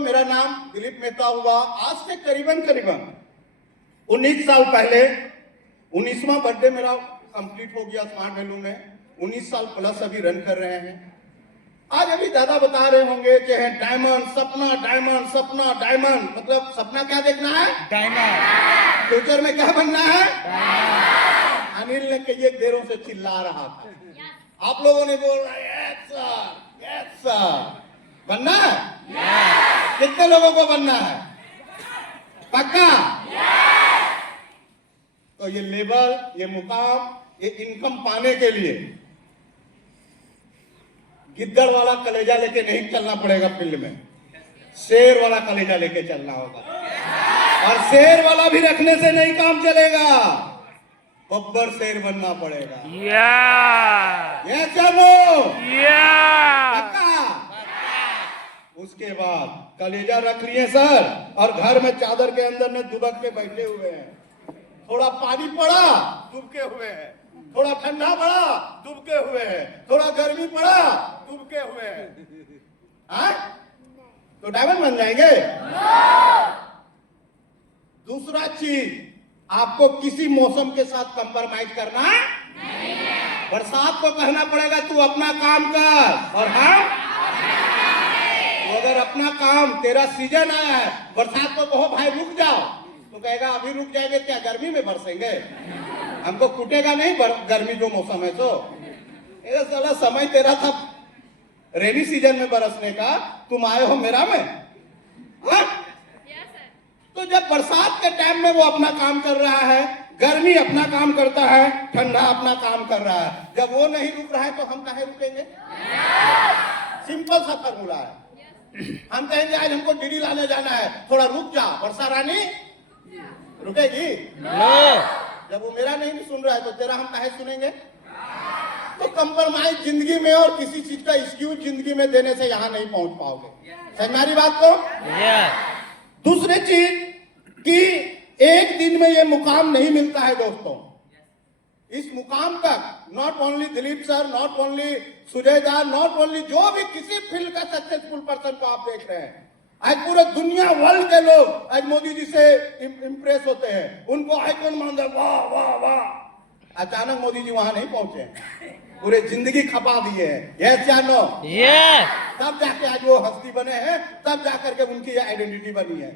मेरा नाम दिलीप मेहता हुआ। आज से करीबन 19 साल पहले 19वां बर्थडे मेरा कंप्लीट हो गया स्मार्ट वैल्यू में। 19 साल प्लस अभी रन कर रहे हैं। आज अभी दादा बता रहे होंगे कि है डायमंड सपना, डायमंड सपना, डायमंड मतलब सपना क्या देखना है? डायमंड। फ्यूचर में क्या बनना है? डायमंड। अनिल ने कई देरों से चिल्ला रहा था, आप लोगों ने बोल रहा है यस सर, यस सर। बनना है? कितने लोगों को बनना है? पक्का? तो ये लेवल, ये मुकाम, ये इनकम पाने के लिए गिद्दड़ वाला कलेजा लेके नहीं चलना पड़ेगा फील्ड में, शेर वाला कलेजा लेके चलना होगा। और शेर वाला भी रखने से नहीं काम चलेगा, बब्बर शेर बनना पड़ेगा। ये चलो उसके बाद कलेजा रख लिए सर, और घर में चादर के अंदर ने दुबक के बैठे हुए हैं। थोड़ा पानी पड़ा दुबके हुए हैं, थोड़ा ठंडा पड़ा दुबके हुए हैं, थोड़ा गर्मी पड़ा दुबके हुए हैं। हाँ? तो डायमंड बन जाएंगे। दूसरा चीज, आपको किसी मौसम के साथ कंप्रोमाइज करना नहीं है। बरसात को कहना पड़ेगा तू अपना काम कर, और हम तो अगर अपना काम, तेरा सीजन आया है, बरसात को कहो भाई रुक जाओ, तो कहेगा अभी रुक जाएंगे क्या, गर्मी में बरसेंगे? हमको कुटेगा नहीं गर्मी जो मौसम है। तो ये साला समय तेरा था रेनी सीजन में बरसने का, तुम आए हो मेरा में। हाँ? तो जब बरसात के टाइम में वो अपना काम कर रहा है, गर्मी अपना काम करता है, ठंडा अपना काम कर रहा है, जब वो नहीं रुक रहा है तो हम काहे रुकेंगे? सिंपल सा फॉर्मूला है। हम कहेंगे आज हमको डीडी लाने जाना है, थोड़ा रुक जा, वर्षा रानी रुकेगी? जब वो मेरा नहीं सुन रहा है तो तेरा हम काहे सुनेंगे? तो कंप्रोमाइज जिंदगी में और किसी चीज का एक्सक्यूज जिंदगी में देने से यहां नहीं पहुंच पाओगे। समझ मेरी बात को? दूसरी चीज कि एक दिन में ये मुकाम नहीं मिलता है दोस्तों। इस मुकाम तक not only Dilip sir, not only सुजयदार, नॉट ओनली जो भी किसी फील्ड का सक्सेसफुल पर्सन को आप देख रहे हैं, आज पूरे दुनिया वर्ल्ड के लोग आज मोदी जी से इंप्रेस होते हैं, उनको आइकॉन मानते हैं, वाह वाह वाह। अचानक मोदी जी वहां नहीं पहुंचे, पूरे जिंदगी खपा दिए हैं। यस या नो? तब जाके आज वो हस्ती बने हैं, तब जाकर के उनकी आइडेंटिटी बनी है।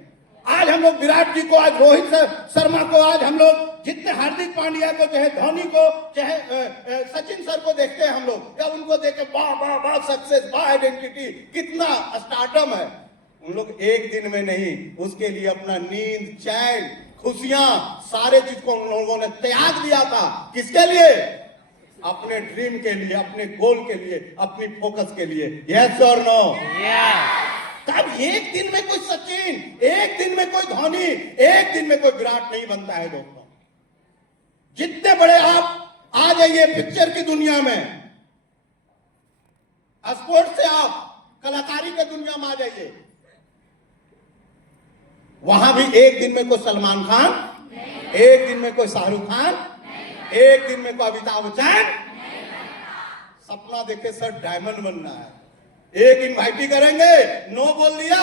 आज हम लोग विराट जी को, आज रोहित शर्मा को, आज हम लोग जितने हार्दिक पांड्या को, चाहे धोनी को, चाहे सचिन सर को देखते हैं हम लोग, या उनको देख के वाह वाह वाह सक्सेस, वाह आइडेंटिटी, कितना स्टार्डम है। उन लोग एक दिन में नहीं, उसके लिए अपना नींद, चैन, खुशियां, सारे चीज को उन लोगों ने त्याग दिया था। किसके लिए? अपने ड्रीम के लिए, अपने गोल के लिए, अपनी फोकस के लिए। यस और नो? तब एक दिन में कोई सचिन, एक दिन में कोई धोनी, एक दिन में कोई विराट नहीं बनता है दोस्तों। जितने बड़े आप आ जाइए पिक्चर की दुनिया में, स्पोर्ट्स से आप कलाकारी की दुनिया में आ जाइए, वहां भी एक दिन में कोई सलमान खान, एक दिन में कोई शाहरुख खान, एक दिन में कोई अमिताभ बच्चन। सपना देखे सर डायमंड बनना है, एक इनवाइट ही करेंगे, नो बोल दिया,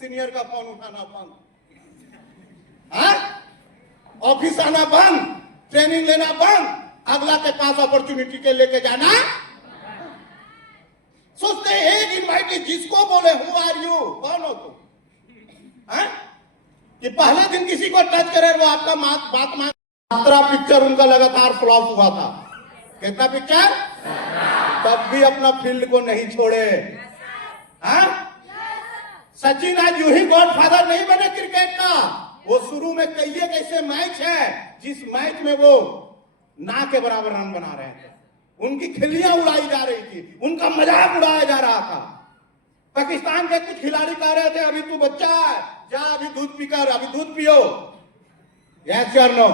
सीनियर का फोन उठाना बंद, ऑफिस आना बंद, ट्रेनिंग लेना बंद, अगला के पास अपॉर्चुनिटी के लेके जाना। सोचते एक इनवाइट जिसको बोले हु आर यू, कौन हो तुम, कि पहले दिन किसी को टच करे वो आपका बात मान। 17 पिक्चर उनका लगातार फ्लॉप हुआ था। कितना पिक्चर? तब भी अपना फील्ड को नहीं छोड़े। सचिन आज यूं ही गॉडफादर नहीं बने क्रिकेट का। वो शुरू में कई ऐसे मैच है जिस मैच में वो ना के बराबर रन बना रहे थे, उनकी खिल्लियां उड़ाई जा रही थी, उनका मजाक उड़ाया जा रहा था। पाकिस्तान के कुछ खिलाड़ी कह रहे थे अभी तू बच्चा है, जा अभी दूध पीकर, अभी दूध पियो। यस या नो?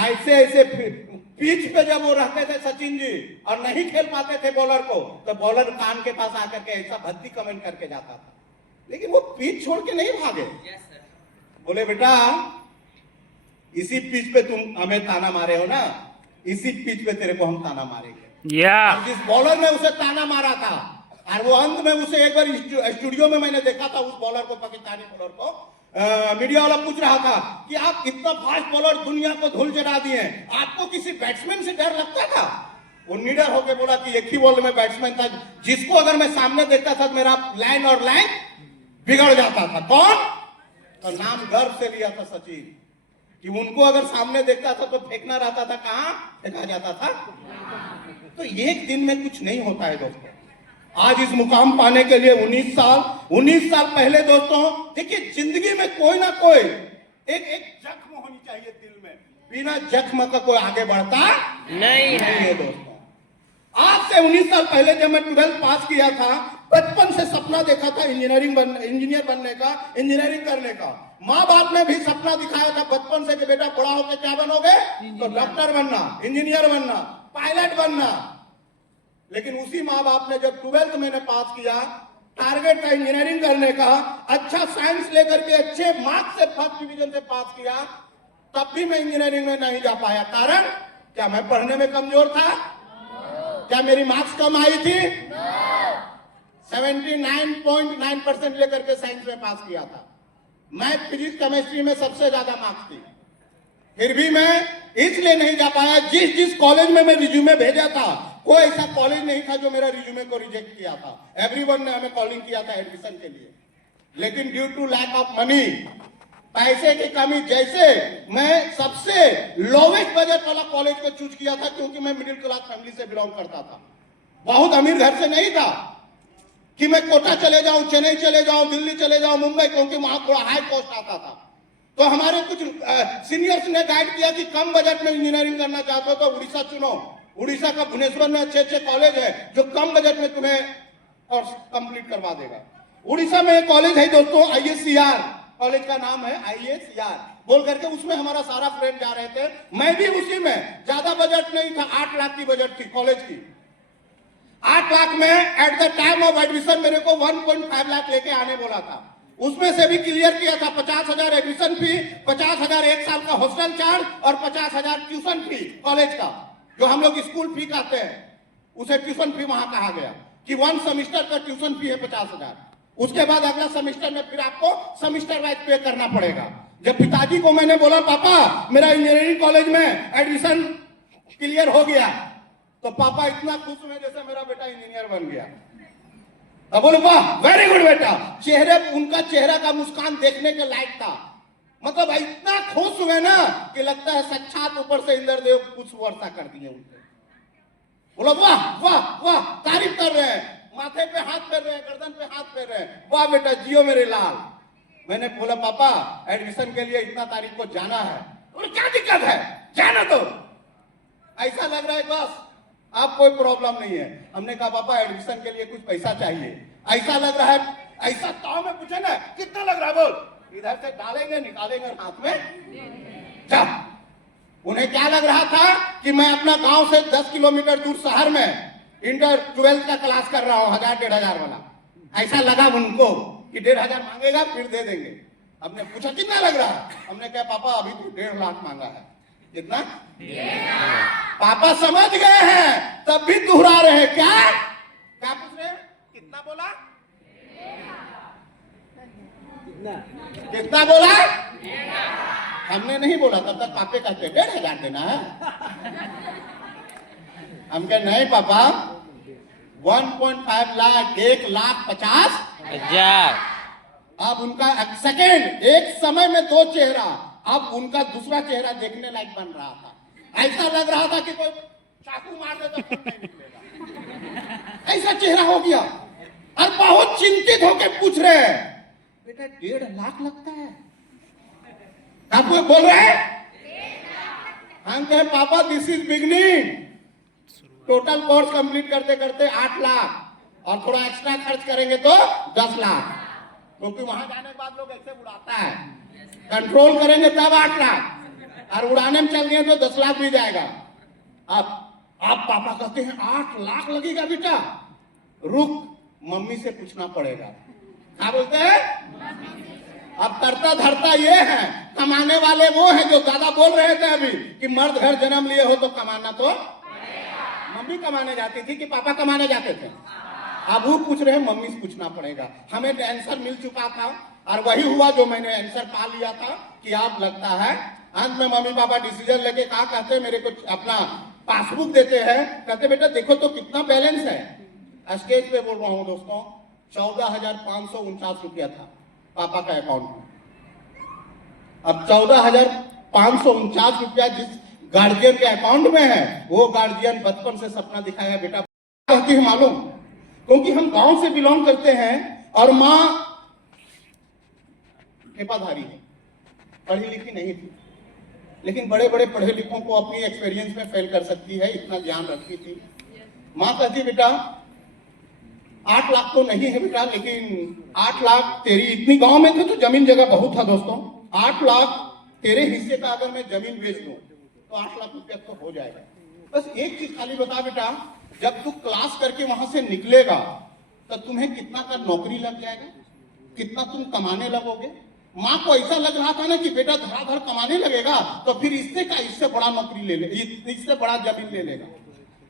ऐसे ऐसे पिच पे जब वो रहते थे सचिन जी और नहीं खेल पाते थे बॉलर को, तो बॉलर कान के पास आकर के ऐसा भद्दी कमेंट करके जाता था, लेकिन वो पिच छोड़ के नहीं भागे। बोले बेटा इसी पिच पे तुम हमें ताना मारे हो ना, इसी पिच पे तेरे को हम ताना मारेंगे। जिस बॉलर ने उसे ताना मारा था और वो अंत में उसे एक बार स्टूडियो में मैंने देखा था, उस बॉलर को, पाकिस्तानी बॉलर को, मीडिया वाला पूछ रहा था कि आप इतना फास्ट बॉलर दुनिया को धूल चढ़ा दिए, आपको किसी बैट्समैन से डर लगता था? वो निडर होकर बोला कि एक ही बॉल में बैट्समैन था जिसको अगर मैं सामने देखता था मेरा लाइन और लाइन बिगड़ जाता था। कौन? तो नाम गर्व से लिया था सचिन, कि उनको अगर सामने देखता था तो फेंकना रहता था, कहां फेंका जाता था। तो एक दिन में कुछ नहीं होता है दोस्तों। आज इस मुकाम पाने के लिए 19 साल पहले दोस्तों, देखिए जिंदगी में कोई ना कोई एक जख्म होनी चाहिए दिल में, बिना जख्म का कोई आगे बढ़ता नहीं है दोस्तों। आज से 19 साल पहले जब मैं 12th पास किया था, बचपन से सपना देखा था इंजीनियर बनने का, इंजीनियरिंग करने का। माँ बाप ने भी सपना दिखाया था बचपन से कि बेटा बड़ा होकर क्या बनोगे, तो डॉक्टर बनना, इंजीनियर बनना, पायलट बनना। लेकिन उसी माँ बाप ने जब 12th मैंने पास किया, टारगेट था इंजीनियरिंग करने का, अच्छा साइंस लेकर के अच्छे मार्क्स से फर्स्ट डिवीजन से पास किया, तब भी मैं इंजीनियरिंग में नहीं जा पाया। कारण क्या मैं पढ़ने में कमजोर था? क्या मेरी मार्क्स कम आई थी? 79.9% लेकर के साइंस में पास किया था। मैथ, फिजिक्स, केमिस्ट्री में सबसे ज्यादा मार्क्स थी। फिर भी मैं इसलिए नहीं जा पाया, जिस कॉलेज में मैं रिज्यूमे भेजा था, कोई ऐसा कॉलेज नहीं था जो मेरा रिज्यूमे को रिजेक्ट किया था। एवरीवन ने हमें कॉलिंग किया था एडमिशन के लिए, लेकिन due to lack of money, पैसे की कमी, जैसे मैं सबसे लोवेस्ट बजट वाला कॉलेज को चूज किया था, क्योंकि मैं मिडिल क्लास फैमिली से बिलोंग करता था, बहुत अमीर घर से नहीं था कि मैं कोटा चले जाऊं, चेन्नई चले जाऊं, दिल्ली चले जाऊं, मुंबई, क्योंकि वहां थोड़ा हाई कॉस्ट आता था। तो हमारे कुछ सीनियर्स ने गाइड किया कि कम बजट में इंजीनियरिंग करना चाहते हो तो उड़ीसा चुनो। उड़ीसा का भुवनेश्वर में अच्छे कॉलेज है जो कम बजट में तुम्हें कोर्स कंप्लीट करवा देगा। उड़ीसा में एक कॉलेज है दोस्तों, ISCR, कॉलेज का नाम है ISCR बोल करके, उसमें हमारा सारा फ्रेंड जा रहे थे, मैं भी उसी में। ज्यादा बजट नहीं था, 8 लाख की बजट थी कॉलेज की। 8 लाख में at the time of admission मेरे को 1.5 लाख लेके आने बोला था। उसमें से भी क्लियर किया था 50,000 एडमिशन फी, 50,000 एक साल का हॉस्टल चार्ज और 50,000 ट्यूशन फी कॉलेज का, जो हम लोग स्कूल फी कहते हैं, उसे ट्यूशन फी वहां कहा गया कि 1 सेमेस्टर का ट्यूशन फी है 50,000। उसके बाद अगला सेमेस्टर में फिर आपको सेमेस्टर वाइज पे करना पड़ेगा। जब पिताजी को मैंने बोला पापा मेरा इंजीनियरिंग कॉलेज में एडमिशन क्लियर हो गया, तो पापा इतना खुश हुए जैसे मेरा बेटा इंजीनियर बन गया। अब बोले वाह वेरी गुड बेटा, चेहरे उनका चेहरा का मुस्कान देखने के लायक था। मतलब इतना खुश हुए ना कि लगता है साक्षात ऊपर से इंद्रदेव कुछ वर्षा कर दिए उनसे। बोला वाह वाह वाह, तारीफ कर रहे हैं, माथे पे हाथ फेर रहे हैं, गर्दन पे हाथ फेर रहे हैं, वाह बेटा जियो मेरे लाल। मैंने बोला पापा एडमिशन के लिए इतना तारीख को जाना है। और क्या दिक्कत है, जाना तो। ऐसा लग रहा है बस आप कोई प्रॉब्लम नहीं है। हमने कहा पापा एडमिशन के लिए कुछ पैसा चाहिए। ऐसा लग रहा है, ऐसा ताव में पूछे ना कितना लग रहा है, बोल इधर से डालेंगे निकालेंगे हाथ में जा। उन्हें क्या लग रहा था कि मैं अपना गांव से 10 किलोमीटर दूर शहर में इंटर 12th का क्लास कर रहा हूं, 1,000-1,500 वाला। ऐसा लगा उनको कि 1,500 मांगेगा फिर दे देंगे। हमने पूछा कितना लग रहा है, हमने कहा पापा अभी तो 1.5 लाख मांगा है। कितना? पापा समझ गए हैं तब भी दोहरा रहे हैं। क्या पूछ रहे हैं, कितना बोला? कितना बोला? हमने नहीं बोला, तब तक पापे कहते 1,500 देना है। हम कहे नहीं पापा 1.5 लाख, 1,50,000। अब उनका सेकेंड, एक समय में 2 चेहरा, अब उनका दूसरा चेहरा देखने लायक बन रहा था। ऐसा लग रहा था कि कोई चाकू मार दे तो खून नहीं निकलेगा, ऐसा चेहरा हो गया। और बहुत चिंतित होकर पूछ रहे हैं बेटा 1.5 लाख लगता है? आप बोल रहे हैं? हम कहे पापा this is beginning, total course complete करते करते 8 लाख और थोड़ा एक्स्ट्रा खर्च करेंगे तो 10 लाख, क्योंकि वहां जाने के बाद लोग ऐसे उड़ाता है, कंट्रोल करेंगे तब 8 लाख, और उड़ाने में चल गए तो 10 लाख भी जाएगा। अब आप पापा कहते हैं 8 लाख लगेगा बेटा, रुक मम्मी से पूछना पड़ेगा। क्या बोलते हैं? अब करता धरता ये है, कमाने वाले वो हैं जो ज्यादा बोल रहे थे अभी कि मर्द घर जन्म लिए हो तो कमाना तो। मम्मी कमाने जाती थी कि पापा कमाने जाते थे? अब वो पूछ रहे हैं, मम्मी से पूछना पड़ेगा। हमें आंसर मिल चुका था और वही हुआ जो मैंने आंसर पा लिया था कि आप लगता है। अंत में मम्मी पापा डिसीजन लेके कहा कहते मेरे को अपना पासबुक देते हैं, कहते बेटा देखो तो कितना बैलेंस है। स्टेज पे बोल रहा हूँ दोस्तों, 14,549 रुपया था पापा का अकाउंट में। अब 14,549 रुपया जिस गार्जियन के अकाउंट में है, वो गार्जियन बचपन से सपना दिखाया बेटा कहती है मालूम, क्योंकि हम गांव से बिलोंग करते हैं और माँ पेपाधारी है, पढ़ी लिखी नहीं थी, लेकिन बड़े बड़े पढ़े लिखों को अपनी एक्सपीरियंस में फेल कर सकती है, इतना ज्ञान रखती थी। माँ कहती बेटा 8 लाख तो नहीं है बेटा, लेकिन 8 लाख तेरी, इतनी गांव में थे तो जमीन जगह बहुत था दोस्तों, 8 लाख तेरे हिस्से का अगर मैं जमीन बेच दूं तो 8 लाख रुपया तो हो जाएगा। बस एक चीज खाली बता बेटा, जब तू क्लास करके वहां से निकलेगा तो तुम्हें कितना का नौकरी लग जाएगा, कितना तुम कमाने लगोगे। माँ को ऐसा लग रहा था ना कि बेटा धड़ाधड़ कमाने लगेगा तो फिर इससे बड़ा नौकरी ले ले, इससे बड़ा जमीन ले लेगा।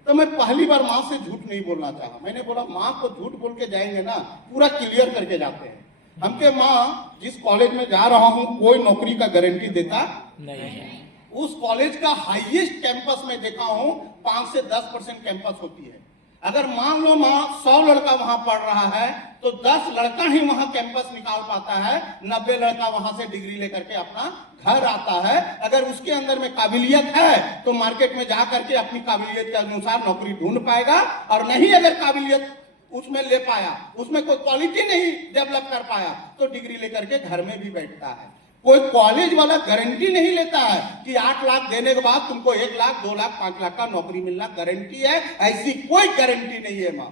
तो मैं पहली बार माँ से झूठ नहीं बोलना चाहा। मैंने बोला माँ को झूठ बोल के जाएंगे ना, पूरा क्लियर करके जाते हैं। हमके माँ जिस कॉलेज में जा रहा हूँ कोई नौकरी का गारंटी देता नहीं है। उस कॉलेज का हाईएस्ट कैंपस में देखा हूँ 5 से 10% कैंपस होती है। अगर मान लो माँ 100 लड़का वहां पढ़ रहा है तो 10 लड़का ही वहां कैंपस निकाल पाता है, 90 लड़का वहां से डिग्री लेकर के अपना घर आता है। अगर उसके अंदर में काबिलियत है तो मार्केट में जा करके अपनी काबिलियत के अनुसार नौकरी ढूंढ पाएगा, और नहीं अगर काबिलियत उसमें ले पाया, उसमें कोई क्वालिटी नहीं डेवलप कर पाया तो डिग्री लेकर के घर में भी बैठता है। कोई कॉलेज वाला गारंटी नहीं लेता है कि 8 लाख देने के बाद तुमको 1 लाख 2 लाख 5 लाख का नौकरी मिलना गारंटी है, ऐसी कोई गारंटी नहीं है। माँ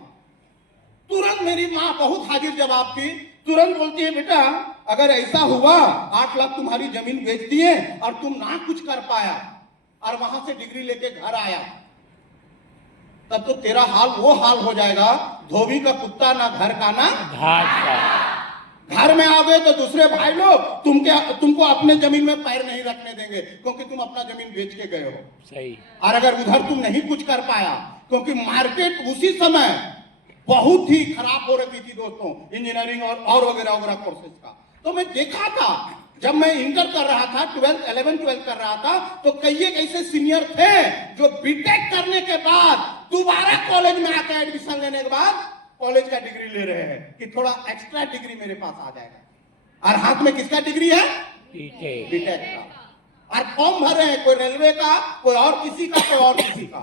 तुरंत, मेरी माँ बहुत हाजिर जवाब थी, तुरंत बोलती है बेटा अगर ऐसा हुआ 8 लाख तुम्हारी जमीन बेच दिए और तुम ना कुछ कर पाया और वहां से डिग्री लेके घर आया, तब तो तेरा हाल वो हाल हो जाएगा, धोबी का कुत्ता ना घर का ना घाट का। घर में आओगे तो दूसरे भाई लोग तुमको अपने जमीन में पैर नहीं रखने देंगे क्योंकि तुम अपना जमीन बेच के गए हो। सही। और अगर उधर तुम नहीं कुछ कर पाया, क्योंकि मार्केट उसी समय बहुत ही खराब हो रही थी दोस्तों, इंजीनियरिंग और वगैरह वगैरह कोर्सेज का। तो मैं देखा था जब मैं इंटर कर रहा था, 11th 12th कर रहा था, तो कई एक ऐसे सीनियर थे जो बीटेक करने के बाद दोबारा कॉलेज में आकर एडमिशन लेने के बाद कॉलेज का डिग्री ले रहे हैं कि थोड़ा एक्स्ट्रा डिग्री मेरे पास आ जाएगा। और हाथ में किसका डिग्री है? बीटेक का। और फॉर्म भर रहे हैं, कोई रेलवे का, कोई और किसी का, कोई और किसी का।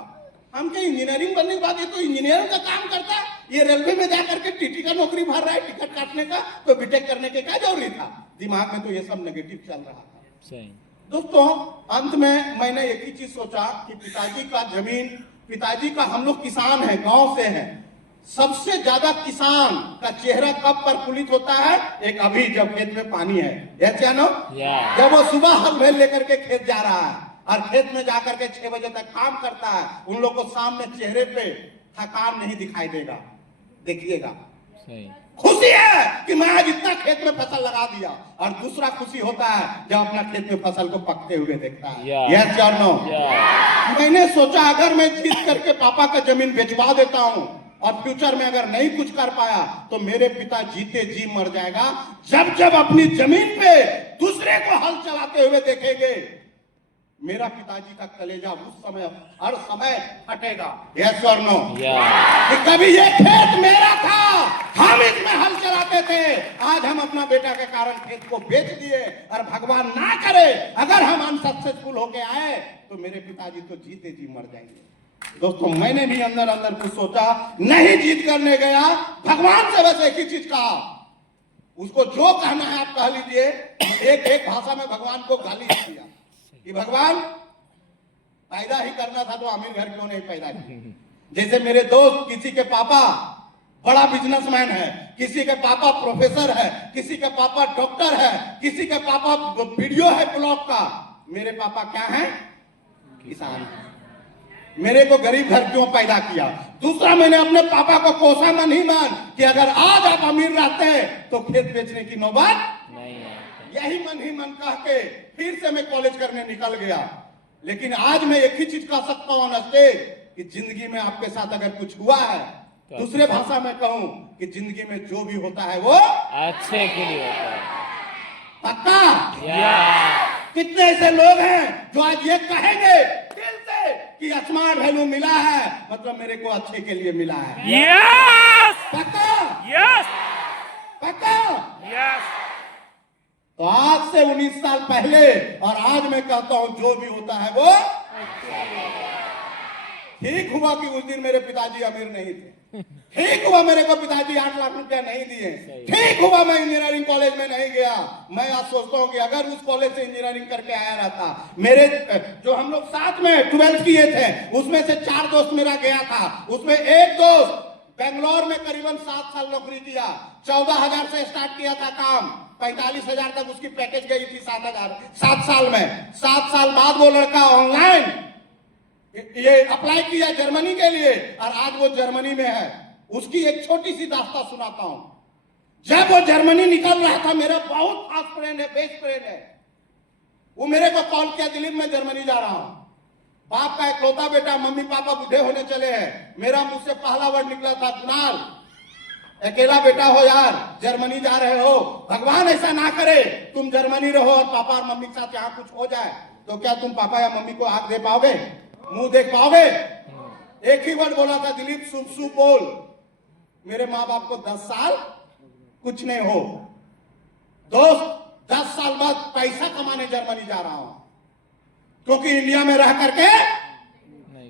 हम क्या इंजीनियरिंग बनने के बाद ये तो इंजीनियर का काम करता है, ये रेलवे में जाकर के टीटी का नौकरी भर रहा है टिकट काटने का, तो बीटेक करने के क्या जरूरी था। दिमाग में तो ये सब नेगेटिव चल रहा था। दोस्तों अंत में मैंने एक ही चीज सोचा कि पिताजी का जमीन, पिताजी का, हम लोग किसान हैं, गांव से हैं, सबसे ज्यादा किसान का चेहरा कब प्रफुल्लित होता है? एक अभी जब खेत में पानी है, जब वो सुबह हल बैल लेकर के खेत जा रहा है और खेत में जाकर के 6 बजे तक काम करता है, उन लोग को शाम में चेहरे पे थकान नहीं दिखाई देगा। देखिएगा, खुशी है कि मैं आज इतना खेत में फसल लगा दिया, और दूसरा खुशी होता है जब अपना खेत में फसल को पकते हुए देखता है। यस और नो? मैंने सोचा अगर मैं जीत करके पापा का जमीन बेचवा देता हूँ और फ्यूचर में अगर नहीं कुछ कर पाया तो मेरे पिता जीते जी मर जाएगा। जब जब अपनी जमीन पे दूसरे को हल चलाते हुए देखेंगे, मेरा पिताजी का कलेजा उस समय हर समय फटेगा। यस और नो? कि कभी ये खेत मेरा था, हम इसमें हल चलाते थे, आज हम अपना बेटा के कारण खेत को बेच दिए, और भगवान ना करे अगर हम अनसक्सेसफुल होके आए तो मेरे पिताजी तो जीते जी मर जाएंगे। दोस्तों मैंने भी अंदर अंदर कुछ सोचा, नहीं जीत करने गया, भगवान से बस एक ही चीज कहा, उसको जो कहना है आप कह लीजिए। एक भाषा में भगवान को गाली दिया कि भगवान पैदा ही करना था तो अमीर घर क्यों नहीं पैदा किया। जैसे मेरे दोस्त, किसी के पापा बड़ा बिजनेसमैन है, किसी के पापा प्रोफेसर है, किसी के पापा डॉक्टर है, किसी के पापा वीडियो है ब्लॉग का, मेरे पापा क्या है? किसान। मेरे को गरीब घर क्यों पैदा किया? दूसरा, मैंने अपने पापा को कोसा मन ही मान कि अगर आज आप अमीर रहते तो खेत बेचने की नौबत नहीं है। यही मन ही मन कह के फिर से मैं कॉलेज करने निकल गया। लेकिन आज मैं एक ही चीज कह सकता हूं ऑन स्टेज कि जिंदगी में आपके साथ अगर कुछ हुआ है दूसरे भाषा में कहूं कि जिंदगी में जो भी होता है वो अच्छे के लिए होता है। पक्का? यस। कितने ऐसे लोग हैं जो आज ये कहेंगे दिल से कि स्मार्ट वैल्यू मिला है मतलब मेरे को अच्छे के लिए मिला है। यस। पक्का? यस। पक्का? यस। तो आज से 19 साल पहले और आज मैं कहता हूं जो भी होता है वो ठीक हुआ कि उस दिन मेरे पिताजी अमीर नहीं थे, ठीक हुआ मेरे को पिताजी 8 लाख रुपया नहीं दिए, ठीक हुआ मैं इंजीनियरिंग कॉलेज में नहीं गया। मैं आज सोचता हूं कि अगर उस कॉलेज से इंजीनियरिंग करके आया रहता, मेरे जो हम लोग साथ में 12th किए थे उसमें से 4 दोस्त मेरा गया था, उसमें एक दोस्त बेंगलोर में करीबन 7 साल नौकरी किया, 14,000 से स्टार्ट किया था काम, 45,000 तक उसकी पैकेज गई थी 7 साल में। 7 साल बाद वो लड़का ऑनलाइन ये अप्लाई किया जर्मनी के लिए और आज वो जर्मनी में है। उसकी एक छोटी सी दास्तान सुनाता हूं। जब वो जर्मनी निकल रहा था, मेरा बहुत खास फ्रेंड है, बेस्ट फ्रेंड है, वो मेरे को कॉल किया, दिलीप मैं जर्मनी जा रहा हूं, बाप का इकलौता बेटा, मम्मी पापा बूढ़े होने चले हैं। मेरा मुंह से पहला वर्ड निकला था कुणाल, अकेला बेटा हो यार, जर्मनी जा रहे हो, भगवान ऐसा ना करे तुम जर्मनी रहो और पापा और मम्मी के साथ यहाँ कुछ हो जाए तो क्या तुम पापा या मम्मी को आंख दे पाओगे, मुंह देख पाओगे? एक ही वर्ड बोला था, दिलीप शुभ शुभ बोल। मेरे माँ बाप को 10 साल कुछ नहीं हो, दोस्त 10 साल बाद पैसा कमाने जर्मनी जा रहा हूं क्योंकि इंडिया में रह करके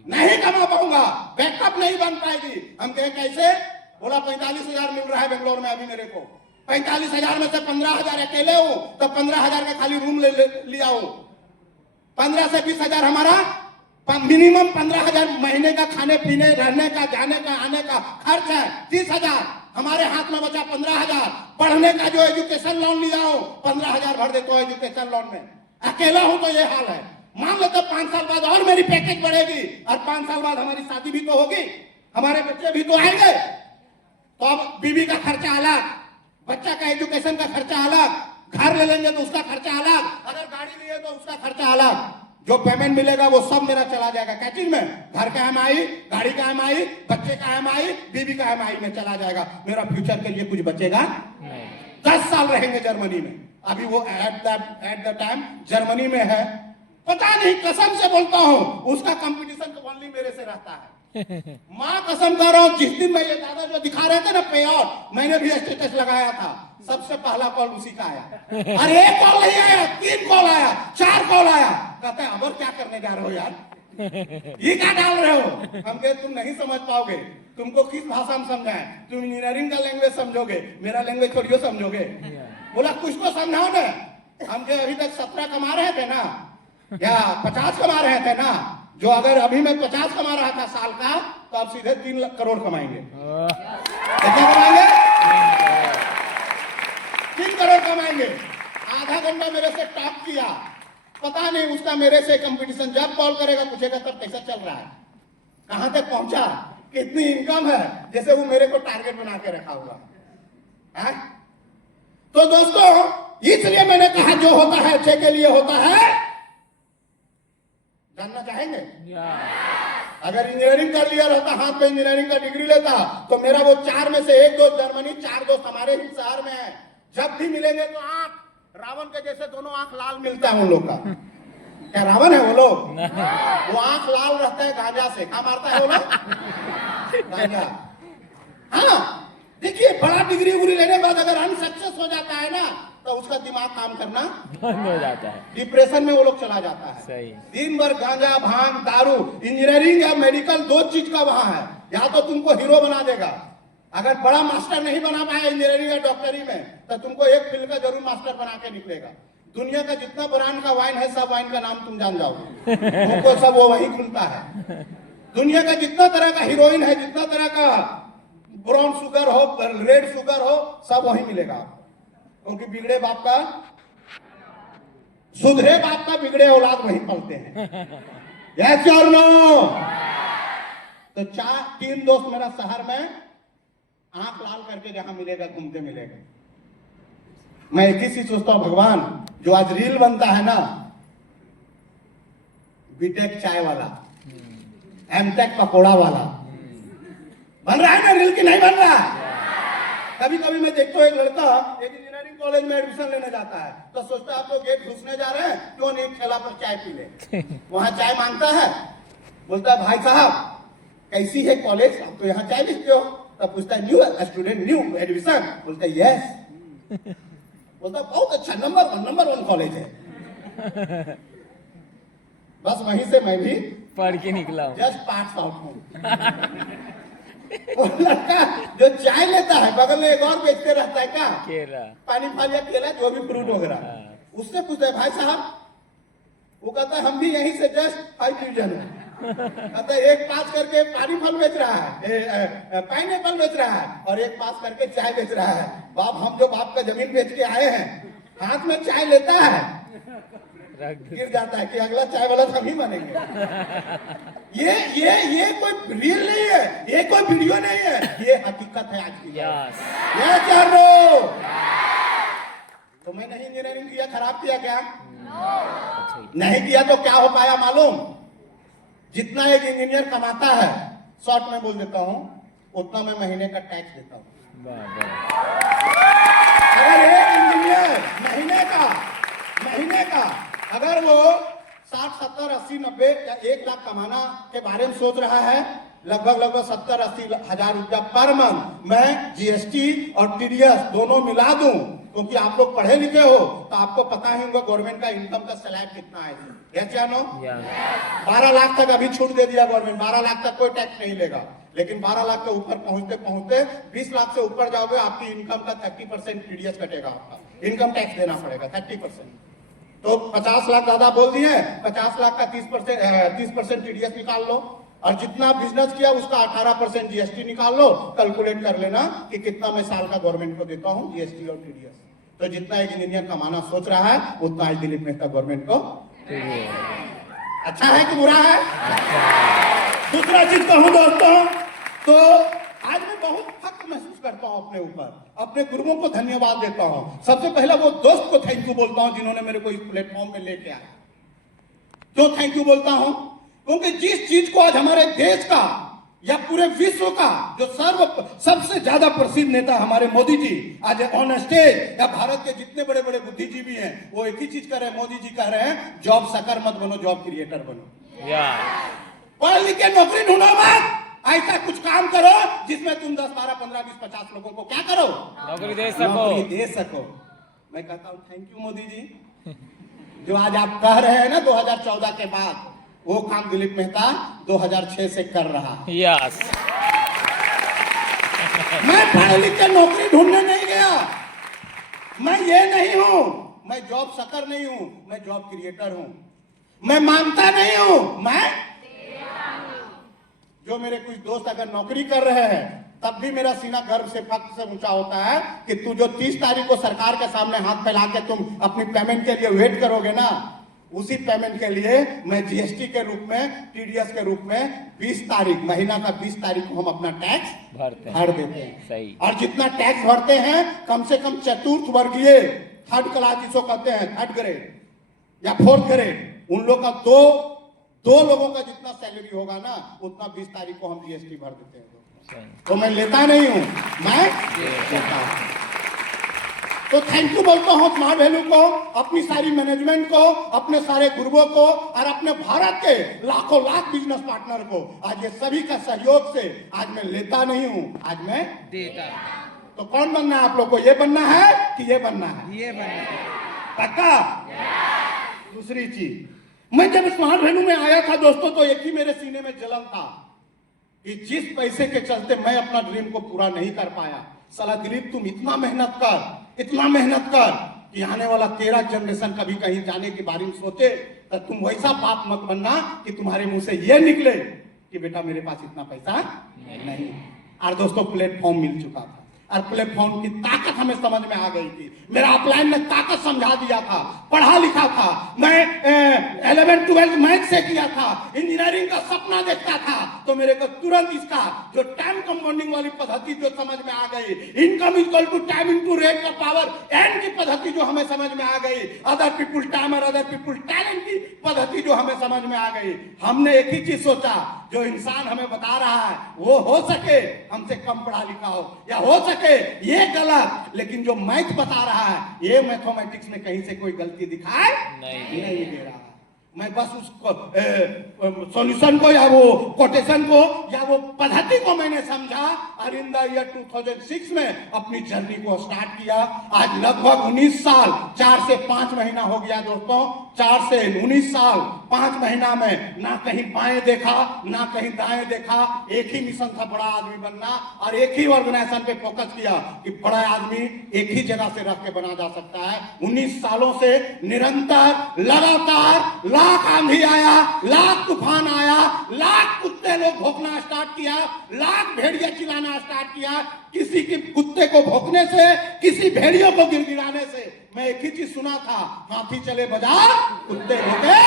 नहीं कमा पाऊंगा, बैकअप नहीं बन पाएगी। हम कहे कैसे? बोला 45,000 मिल रहा है बेंगलोर में अभी मेरे को, 45,000 में से 15,000 अकेले हूं तो 15,000 का खाली रूम ले लिया हूं, 15 से 20,000 हमारा मिनिमम 15,000 महीने का खाने पीने रहने का जाने का आने का खर्च है। 30,000 हमारे हाथ में बचा, 15,000 पढ़ने का जो एजुकेशन लोन लिया हूं 15,000 भर देता हूं एजुकेशन लोन में। अकेला हूं तो ये हाल है। मान लो तो 5 साल बाद और मेरी पैकेज बढ़ेगी और 5 साल बाद हमारी शादी भी तो होगी, हमारे बच्चे भी तो आएंगे, तो अब बीवी का खर्चा अलग, बच्चा का एजुकेशन का खर्चा अलग, घर ले लेंगे तो उसका खर्चा अलग, अगर गाड़ी लिए तो उसका खर्चा अलग। जो पेमेंट मिलेगा वो सब मेरा चला जाएगा क्या चीज में? घर का EMI, गाड़ी का EMI, बच्चे का EMI, बीवी का EMI में चला जाएगा। मेरा फ्यूचर के लिए कुछ बचेगा नहीं। 10 साल रहेंगे जर्मनी में। अभी वो एट द टाइम जर्मनी में है, पता नहीं, कसम से बोलता हूं उसका कंपटीशन तो ओनली मेरे से रहता है। माँ कसम कर रहा हूं, जिस दिन मैं ये दादा जो दिखा रहे थे ना पे आउट, मैंने भी स्टेटस लगाया था, सबसे पहला कॉल उसी का आया। अरे एक कॉल नहीं आया, 3 कॉल आया, 4 कॉल आया, कहते हैं अब और क्या करने जा रहे हो यार, ये क्या डाल रहे हो? हम कहे तुम नहीं समझ पाओगे, तुमको किस भाषा में समझाएं, तुम इंजीनियरिंग का लैंग्वेज समझोगे, मेरा लैंग्वेज थोड़ी समझोगे। बोला कुछ तो समझाओ ना। हम कहे अभी तक 17 कमा रहे थे ना या 50 कमा रहे थे ना, जो अगर अभी मैं 50 कमा रहा था साल का तो आप सीधे 3 करोड़ कमाएंगे। कितना कमाएंगे? 3 करोड़ कमाएंगे। आधा घंटा मेरे से टॉक किया, पता नहीं उसका मेरे से कंपटीशन, जब कॉल करेगा पूछेगा तब कैसा चल रहा है, कहां तक पहुंचा, कितनी इनकम है, जैसे वो मेरे को टारगेट बना के रखा हुआ है। तो दोस्तों इसलिए मैंने कहा जो होता है अच्छे के लिए होता है। जानना चाहेंगे? अगर इंजीनियरिंग कर लिया रहता, हाथ में इंजीनियरिंग का डिग्री लेता, तो मेरा वो 4 में से 1 दोस्त जर्मनी, 4 दोस्त हमारे ही शहर में है। जब भी मिलेंगे तो आंख रावण के जैसे दोनों आंख लाल मिलता है उन लोग का। क्या रावण है वो लोग? वो आंख लाल रहता है गांजा से। क्या मारता है वो लोग? गांजा। हाँ देखिए, बड़ा डिग्री उग्री लेने के बाद अगर अनसक्सेस हो जाता है ना तो उसका दिमाग काम करना बंद हो जाता है, डिप्रेशन में वो लोग चला जाता है। सही। दिन भर गांजा भांग दारू। इंजीनियरिंग या मेडिकल 2 चीज का वहां है, या तो तुमको हीरो बना देगा, अगर बड़ा मास्टर नहीं बना पाया इंजीनियरिंग या डॉक्टरी में तो तुमको एक फील्ड का जरूर मास्टर बना के निकलेगा। दुनिया का जितना ब्रांड का वाइन है सब वाइन का नाम तुम जान जाओगे, तुमको सब वो वही खुलता है। दुनिया का जितना तरह का हीरोइन है, जितना तरह का ब्राउन शुगर हो, रेड शुगर हो, सब वही मिलेगा। क्योंकि बिगड़े बाप का, सुधरे बाप का बिगड़े औलाद वही पलते हैं। यस और नो? तो 3 दोस्त मेरा शहर में आंख लाल करके जहां मिलेगा घूमते मिलेगा। मैं एक ही चीज सोचता हूं, भगवान जो आज रील बनता है ना, बीटेक चाय वाला, एमटेक पकोड़ा वाला, बन रहा है ना रील की नहीं बन रहा है? कभी कभी मैं देखता हूँ एक लड़का एक इंजीनियरिंग कॉलेज में एडमिशन लेने जाता है तो सोचता है आप लोग गेट घुसने जा रहे हैं क्यों नहीं ठेला पर चाय पी ले। वहां चाय मांगता है, बोलता है भाई साहब कैसी है कॉलेज, आप तो यहाँ चाय पीते हो। तब पूछता है न्यू स्टूडेंट न्यू एडमिशन, बोलता है यस। बोलता बहुत अच्छा नंबर 1 कॉलेज है। बस वहीं से मैं भी पढ़ के निकला हूँ। जस्ट पास आउट हूँ। वो लड़का जो चाय लेता है बगल में एक और बेचते रहता है क्या, केला, पानी फल या केला जो भी फ्रूट वगैरह, उससे पूछता है भाई साहब, वो कहता है हम भी यहीं से जस्ट 5 डिवीजन है। कहता है एक पास करके पानी फल बेच रहा है, पाइनएप्पल बेच रहा है और एक पास करके चाय बेच रहा है। बाप हम जो बाप का जमीन बेच के आए हैं, हाथ में चाय लेता है गिर जाता है कि अगला चाय वाला हम ही बनेंगे। ये कोई रील नहीं है, ये कोई वीडियो नहीं है, ये हकीकत है आज की। यस, ये चारो तो मैं नहीं इंजीनियरिंग किया, खराब किया क्या? नहीं किया तो क्या हो पाया मालूम? जितना एक इंजीनियर कमाता है, शॉर्ट में बोल देता हूँ, उतना मैं महीने का टैक्स देता हूँ। अगर एक इंजीनियर महीने का अगर वो 60, 70, 80, 90 या 1 लाख कमाना के बारे में सोच रहा है, लगभग 70-80 हजार रुपया पर मंथ मैं जीएसटी और टीडीएस दोनों मिला दूं, क्योंकि आप लोग पढ़े लिखे हो तो आपको पता ही होगा गवर्नमेंट का इनकम का स्लैब कितना है। यस या नो? 12 लाख तक अभी छूट दे दिया गवर्नमेंट, 12 लाख तक कोई टैक्स नहीं लेगा। लेकिन 12 लाख के ऊपर पहुंचते 20 लाख से ऊपर जाओगे आपकी इनकम का 30% टीडीएस कटेगा, आपका इनकम टैक्स देना पड़ेगा 30%। तो 50 लाख ज्यादा बोल दिए, 50 लाख का 30% टीडीएस निकाल लो और जितना बिजनेस किया उसका 18% जीएसटी निकाल लो। कैलकुलेट कर लेना कि कितना मैं साल का गवर्नमेंट को देता हूँ जीएसटी और टीडीएस। तो जितना एक इंजीनियर कमाना सोच रहा है उतना आज दिलीप मेहता गवर्नमेंट को अच्छा है कि बुरा है? दूसरा चीज कहूँ दोस्तों, तो आज मैं बहुत फख्र महसूस करता हूं अपने ऊपर, अपने गुरुओं को धन्यवाद देता हूं। सबसे पहले वो दोस्त को थैंक यू बोलता हूं जिन्होंने मेरे को इस प्लेटफॉर्म में लेके आया। क्यों थैंक यू बोलता हूं? क्योंकि जिस चीज को आज हमारे देश का या पूरे विश्व का जो सबसे ज्यादा प्रसिद्ध नेता हमारे मोदी जी आज ऑन स्टेज या भारत के जितने बड़े बड़े बुद्धिजीवी हैं वो एक ही चीज कर रहे हैं, मोदी जी कह रहे हैं जॉब सकर मत बनो, जॉब क्रिएटर बनो। पढ़ लिख के नौकरी ढूंढो मत, ऐसा कुछ काम करो जिसमें तुम 10, 12, 15, 20, 50 लोगों को क्या करो, नौकरी दे सको। मैं कहता हूँ थैंक यू मोदी जी, जो आज आप कह रहे हैं ना 2014 के बाद, वो काम दिलीप मेहता 2006 से कर रहा है। यस, मैं पढ़ लिख के नौकरी ढूंढने नहीं गया, मैं ये नहीं हूं, मैं जॉब सकर नहीं हूं, मैं जॉब क्रिएटर हूं। मैं मांगता नहीं हूं, मैं जो मेरे कुछ दोस्त अगर नौकरी कर रहे हैं तब भी मेरा सीना गर्व से फख्र से ऊंचा होता है कि तू जो 30 तारीख को सरकार के सामने हाथ फैला के तुम अपनी पेमेंट के लिए वेट करोगे ना, उसी पेमेंट के लिए मैं जीएसटी के रूप में, टीडीएस के रूप में 20 तारीख, महीना का 20 तारीख को हम अपना टैक्स भर देते हैं। सही। और जितना टैक्स भरते हैं कम से कम चतुर्थ वर्गीय, 3rd क्लास जिसको कहते हैं, 3rd ग्रेड या 4th ग्रेड, उन लोग का दो लोगों का जितना सैलरी होगा ना उतना 20 तारीख को हम जीएसटी भर देते हैं। तो मैं लेता नहीं हूं, मैं लेता हूं। तो थैंक यू बोलता हूं स्मार्ट वैल्यू को, अपनी सारी मैनेजमेंट को, अपने सारे गुरुओं को और अपने भारत के लाखों लाख बिजनेस पार्टनर को। आज ये सभी का सहयोग से आज मैं लेता नहीं हूं, आज मैं देता हूं। तो कौन बनना है आप लोग को? ये बनना है कि ये बनना है? ये बनना है पक्का। दूसरी चीज, मैं जब स्मार्ट वैल्यू में आया था दोस्तों तो एक ही मेरे सीने में जलन था कि जिस पैसे के चलते मैं अपना ड्रीम को पूरा नहीं कर पाया, साला दिलीप तुम इतना मेहनत कर कि आने वाला 13 जनरेशन कभी कहीं जाने के बारे में सोचे तो तुम वैसा बाप मत बनना कि तुम्हारे मुंह से यह निकले कि बेटा मेरे पास इतना पैसा नहीं। और दोस्तों प्लेटफॉर्म मिल चुका था, और प्लेटफॉर्म की ताकत हमें समझ में आ गई थी। मेरा अपलाइन ने ताकत समझा दिया था, पढ़ा लिखा था, मैं 11-12 मैथ से किया था, इंजीनियरिंग का सपना देखता था, तो मेरे को तुरंत इसका जो टाइम कंपाउंडिंग वाली पद्धति जो समझ में आ गई, income equal to time into rate का पावर एन की पद्धति जो हमें समझ में आ गई, अदर पीपुल टाइम और अदर पीपुल टैलेंट की पद्धति जो हमें समझ में आ गई, हमने एक ही चीज सोचा, जो इंसान हमें बता रहा है वो हो सके हमसे कम पढ़ा लिखा हो, या हो सके ये गलत, लेकिन जो मैथ बता रहा है ये मैथमेटिक्स में कहीं से कोई गलती दिखाई नहीं दे रहा है। मैं बस उसको सॉल्यूशन को या वो कोटेशन को या वो पद्धति को मैंने समझा और इन द ईयर 2006 में अपनी जर्नी को स्टार्ट किया। आज लगभग 19 साल 4 से 5 महीना हो गया दोस्तों, 4 से 19 साल 5 महीना में ना कहीं बाएं देखा ना कहीं दाएं देखा, एक ही मिशन था, बड़ा आदमी बनना, और एक ही ऑर्गेनाइजेशन पे फोकस किया कि बड़ा आदमी एक ही जगह से रख के बना जा सकता है। 19 सालों से निरंतर लगातार लाख आंधी आया, लाख तूफान आया, लाख कुत्ते लोग भौंकना स्टार्ट किया, लाख भेड़िया चिल्लाना स्टार्ट किया, किसी के कुत्ते को भौंकने से, किसी भेड़ियों को गिड़गिड़ाने से मैं एक ही चीज सुना था, हाथी चले बाजार कुत्ते भौंके,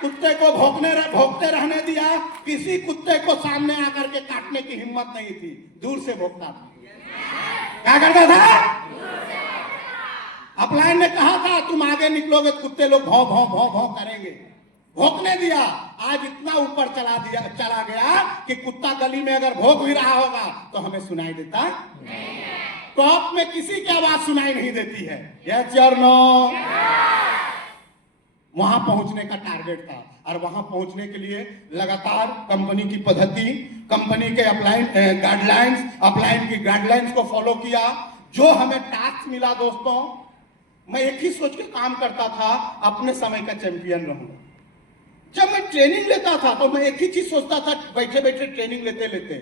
कुत्ते को भौंकते रहने दिया, किसी कुत्ते को सामने आकर के काटने की हिम्मत नहीं थी, दूर से भौंकता था। क्या करता था? अपलाइन ने कहा था तुम आगे निकलोगे कुत्ते लोग भौं भौं भौं भौं करेंगे, भौंकने दिया, आज इतना ऊपर चला गया कि कुत्ता गली में अगर भौंक भी रहा होगा तो हमें सुनाई देता नहीं, टॉप में किसी की आवाज सुनाई नहीं देती है। यस और नो? वहां पहुंचने का टारगेट था, और वहां पहुंचने के लिए लगातार कंपनी की पद्धति, कंपनी के अपलाइन गाइडलाइंस, अपलाइन की गाइडलाइंस को फॉलो किया। जो हमें टास्क मिला दोस्तों, मैं एक ही सोच के काम करता था, अपने समय का चैंपियन रहूं। जब मैं ट्रेनिंग लेता था तो मैं एक ही चीज सोचता था, बैठे बैठे ट्रेनिंग लेते लेते,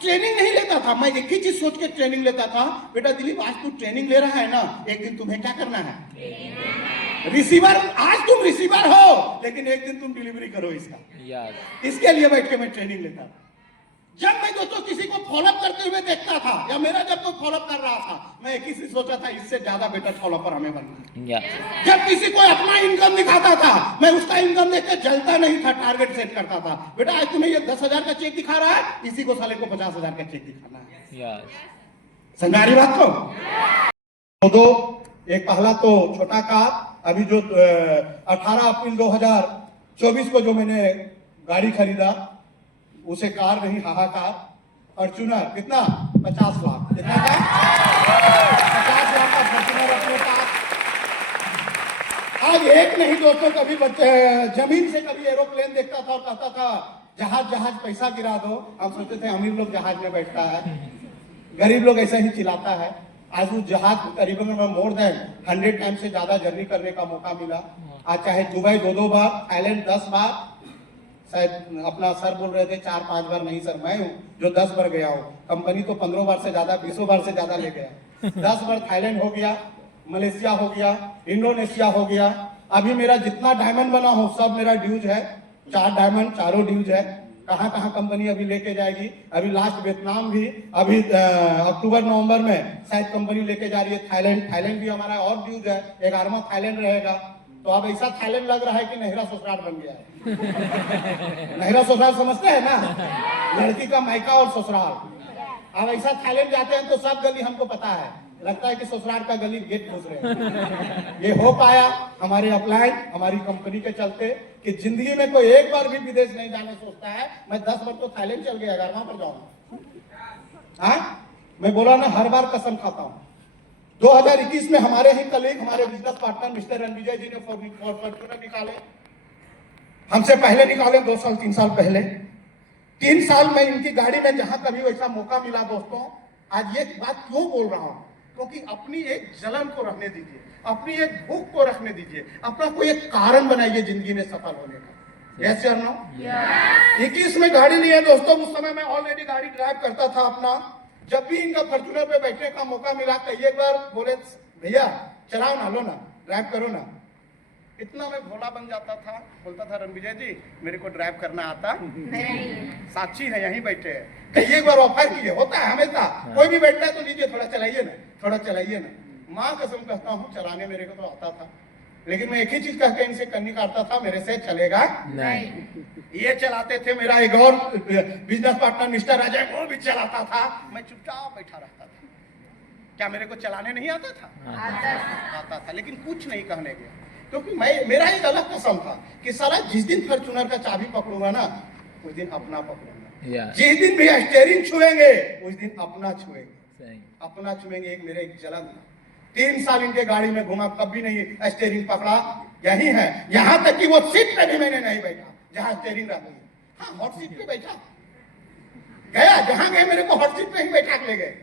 ट्रेनिंग नहीं लेता था, मैं एक ही चीज सोच के ट्रेनिंग लेता था, बेटा दिलीप आज तू ट्रेनिंग ले रहा है ना, एक दिन तुम्हें क्या करना है, रिसीवर, आज तुम रिसीवर हो लेकिन एक दिन तुम डिलीवरी करो इसका, इसके लिए बैठ के मैं ट्रेनिंग लेता था। जब मैं दोस्तों किसी को फॉलोअप करते हुए देखता था, या मेरा जब कोई फॉलोअप कर रहा था, मैं एक ही चीज सोचा था, इससे ज्यादा बेटर फॉलोअपर हमें बनना है। जब किसी को अपना इनकम दिखाता था, मैं उसका इनकम देख के जलता नहीं था, टारगेट सेट करता था, बेटा आज तुम्हें ये 10,000 का चेक दिखा रहा है, इसी को साले को 50,000 का चेक दिखाना है। संगारी बात को दो, एक पहला तो छोटा कार, अभी जो 18 अप्रैल 2024 को जो मैंने गाड़ी खरीदा, उसे कार नहीं हाहाकार, फॉर्च्यूनर, कितना 50 लाख, कितना का 50 लाख का फॉर्च्यूनर अपने पास। आज एक नहीं दोस्तों, कभी जमीन से कभी एरोप्लेन देखता था और कहता था जहाज पैसा गिरा दो, हम सोचते थे अमीर लोग जहाज में बैठता है, गरीब लोग ऐसा ही चिल्लाता है। आज उस जहाज करीबन में मोर देन 100 टाइम से ज्यादा जर्नी करने का मौका मिला। आज चाहे दुबई 2 बार, थाईलैंड 10 बार, शायद अपना सर बोल रहे थे 4-5 बार, नहीं सर मैं हूँ जो 10 बार गया हूँ, कंपनी तो 15 बार से ज्यादा, 20 बार से ज्यादा ले गया। 10 बार थाईलैंड हो गया, मलेशिया हो गया, इंडोनेशिया हो गया, अभी मेरा जितना डायमंड बना हो सब मेरा ड्यूज है, 4 डायमंड, चारों ड्यूज है। कहाँ कहाँ कंपनी अभी लेके जाएगी, अभी लास्ट वियतनाम भी, अभी अक्टूबर नवंबर में शायद कंपनी लेके जा रही है थाईलैंड भी हमारा और ड्यूज है, 11वां थाईलैंड रहेगा। तो अब ऐसा थाईलैंड लग रहा है कि नहरा ससुराल बन गया है। नहरा ससुराल समझते हैं ना, लड़की का मायका और ससुराल। अब ऐसा थाईलैंड जाते हैं तो सब गली हमको पता है, लगता है कि ससुराल का गली गेट घुस रहे हैं। ये हो पाया हमारे अपलाइन, हमारी कंपनी के चलते, कि जिंदगी में कोई एक बार भी विदेश नहीं जाना सोचता है। मैं 10 बार तो थाईलैंड चल गया, 11वां पर जाऊंगा। हाँ, मैं बोला ना, हर बार कसम खाता हूँ। 2021 में हमारे ही कलीग, हमारे बिजनेस पार्टनर मिस्टर रणविजय जी ने फॉर्च्यूनर निकाले, हमसे पहले निकाले, 2 साल 3 साल पहले। 3 साल में इनकी गाड़ी में जहां कभी वैसा मौका मिला दोस्तों, आज ये बात क्यों बोल रहा हूं, क्योंकि अपनी एक जलन को रखने दीजिए, अपनी एक भूख को रखने दीजिए, अपना कोई एक कारण बनाइए जिंदगी में सफल होने का। यस या नो? 21 में गाड़ी लिए दोस्तों, उस समय मैं ऑलरेडी गाड़ी ड्राइव करता था अपना। जब भी इनका फॉर्च्यूनर पे बैठने का मौका मिला, कई एक बार बोले भैया चलाओ ना, लो ना, ड्राइव करो ना। इतना मैं भोला बन जाता था, बोलता था रणविजय जी मेरे को ड्राइव करना आता नहीं। साक्षी है यहीं बैठे हैं, कई एक बार ऑफर किए, होता है हमेशा, कोई भी बैठता है तो लीजिए थोड़ा चलाइए ना, थोड़ा चलाइए ना। माँ कसम कहता हूँ चलाने मेरे को तो आता था, लेकिन मैं एक ही चीज कह के इनसे करनी काटता था, मेरे से चलेगा नहीं। ये चलाते थे, मेरा एक और बिजनेस पार्टनर मिस्टर अजय वो भी चलाता था, मैं चुपचाप बैठा रहता था। क्या मेरे को चलाने नहीं आता था? आता था, लेकिन कुछ नहीं कहने गया, क्योंकि मेरा एक अलग कसम था कि साला जिस दिन फॉर्च्यूनर का चाबी पकड़ूंगा ना उस दिन अपना पकड़ूंगा, जिस दिन भी स्टीयरिंग छुएंगे उस दिन अपना छुएंगे, अपना छुएंगे। एक मेरे एक जलन था, 3 साल इनके गाड़ी में घुमा, कभी नहीं स्टीयरिंग पकड़ा, यही है। यहाँ तक कि वो सीट पे भी मैंने नहीं बैठा जहाँ स्टीयरिंग रहती है। हाँ, हॉट सीट पे बैठा गया, जहाँ गए मेरे को हॉट सीट पे ही बैठा ले गए,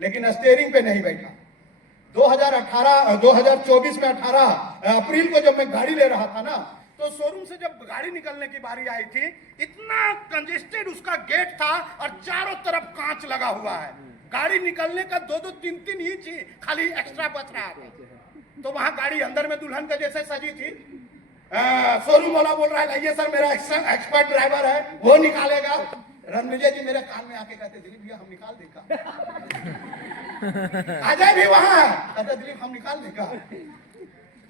लेकिन स्टीयरिंग पे नहीं बैठा। 2024 में 18 अप्रैल को जब मैं गाड़ी ले रहा था ना, तो शोरूम से जब गाड़ी निकलने की बारी आई थी, इतना कंजेस्टेड उसका गेट था और चारों तरफ कांच लगा हुआ है, गाड़ी निकलने का 2-2, 3-3 इंच ही खाली एक्स्ट्रा बच रहा था। तो वहां गाड़ी अंदर में दुल्हन का जैसे सजी थी। शोरूम वाला बोल रहा है लाइए सर, मेरा एक्सपर्ट ड्राइवर है वो निकालेगा। रणविजय जी मेरे कान में आके कहते दिलीप भैया हम निकाल देगा। अजय भी वहां कहते दिलीप हम निकाल देगा।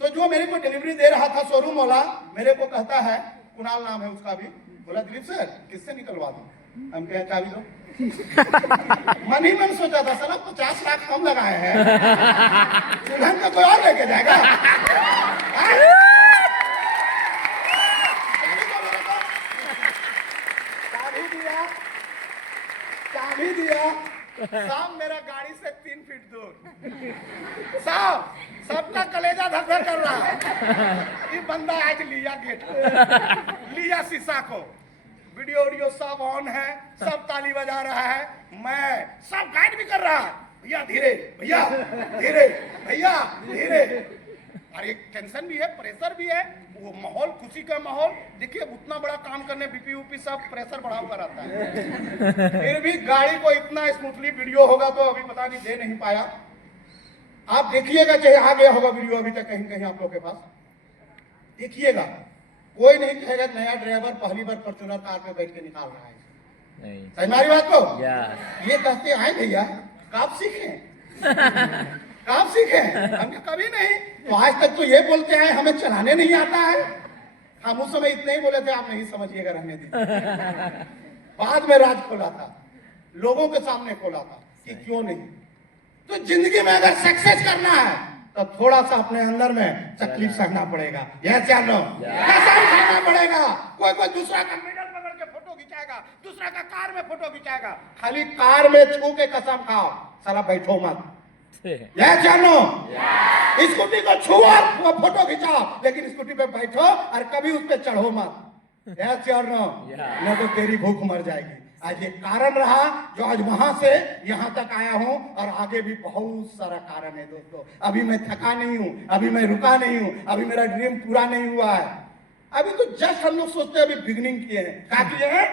तो जो मेरे को डिलीवरी दे रहा था शोरूम वाला, मेरे को कहता है, कुणाल नाम है उसका भी, बोला दिलीप सर किससे निकलवा दूं? हम कहे चाबी दो। मन ही मन सोचा था साला 50 लाख हम लगाए हैं, दुल्हन का कोई और लेके जाएगा। चाबी दिया, साहब मेरा गाड़ी से 3 फीट दूर, साहब सबका कलेजा धक धक कर रहा है। ये बंदा आज लिया गेट को, लिया शीशा को, वीडियो सब ऑन है, सब ताली बजा रहा है, मैं सब गाइड भी कर रहा है, भैया धीरे, भैया धीरे, भैया धीरे। अरे टेंशन भी है, प्रेशर भी है, वो माहौल खुशी का माहौल। देखिए उतना बड़ा काम करने बीपी ऊपी सब प्रेशर बढ़ा हुआ रहता है, फिर भी गाड़ी को इतना स्मूथली वीडियो होगा तो अभी पता नहीं दे नहीं पाया। आप देखिएगा, चाहे आ गया होगा वीडियो अभी तक कहीं कहीं आप लोग के पास, देखिएगा। कोई नहीं कहेगा नया ड्राइवर पहली बार फॉर्च्यूनर कार पे बैठ के निकाल रहा है, सही हमारी बात को। ये कहते आए भैया कब सीखे, कब सीखे? हमने कभी नहीं, तो आज तक तो ये बोलते हैं हमें चलाने नहीं आता है। हम उस समय इतने ही बोले थे, आप नहीं समझिएगा, रहने दीजिए। बाद में राज खोला था, लोगों के सामने खोला था कि क्यों नहीं। तो जिंदगी में अगर सक्सेस करना है तो थोड़ा सा अपने अंदर में तकलीफ सहना पड़ेगा, यह जानो, कसम खाना पड़ेगा। कोई दूसरा का मेडल पकड़ के फोटो खिंचाएगा, दूसरा का कार में फोटो खिंचाएगा, खाली कार में छू के कसम खाओ, साला बैठो मत, यह जानो। स्कूटी को छुओ और फोटो खिंचाओ, लेकिन स्कूटी पे बैठो और कभी उस पे चढ़ो मत, यह जानो, न तो तेरी भूख मर जाएगी। आज ये कारण रहा जो आज वहां से यहाँ तक आया हूँ, और आगे भी बहुत सारा कारण है दोस्तों। अभी मैं थका नहीं हूँ, अभी मैं रुका नहीं हूँ, अभी मेरा ड्रीम पूरा नहीं हुआ है। अभी तो जस्ट हम लोग सोचते हैं अभी बिगिनिंग किए हैं, क्या किए हैं।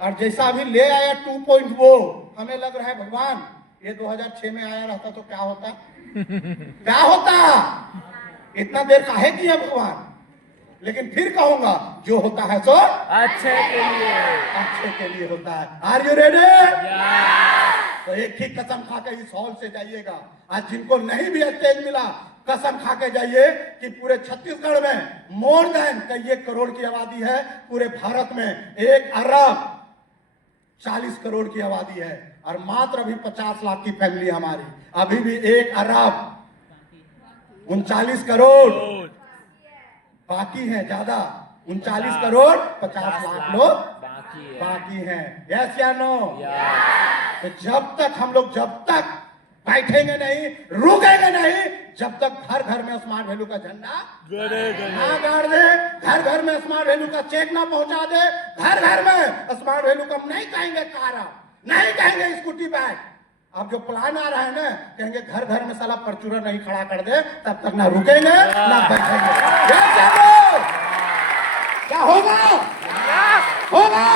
और जैसा अभी ले आया 2.0, हमें लग रहा है भगवान ये 2006 में आया रहता तो क्या होता, क्या होता, इतना देर काहे किया भगवान। लेकिन फिर कहूंगा जो होता है सो अच्छे के लिए, अच्छे के लिए होता है। Are you ready? तो एक ही कसम खा के इस हॉल से जाइएगा। आज जिनको नहीं भी स्टेज मिला, कसम खा के जाइए कि पूरे छत्तीसगढ़ में मोर देन 1 करोड़ की आबादी है, पूरे भारत में 1 अरब 40 करोड़ की आबादी है, और मात्र अभी 50 लाख की फैमिली हमारी, अभी भी 1 अरब 39 करोड़ बाकी है, ज्यादा 39 करोड़ 50 लाख लोग बाकी हैं, यस या नो। तो जब तक हम लोग जब तक बैठेंगे नहीं, रुकेंगे नहीं, जब तक घर घर में स्मार्ट वैल्यू का झंडा ना गाड़ दे, घर घर में स्मार्ट वैल्यू का चेक ना पहुंचा दे, घर घर में स्मार्ट वैल्यू का नहीं कहेंगे कार, नहीं कहेंगे स्कूटी बैग। अब जो प्लान आ रहा है ना, कहेंगे घर घर में साला फॉर्च्यूनर नहीं खड़ा कर दे, तब तक ना रुकेंगे ना बैठेंगे। क्या होगा, होगा।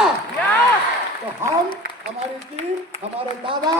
तो हम, हमारी टीम, हमारे दादा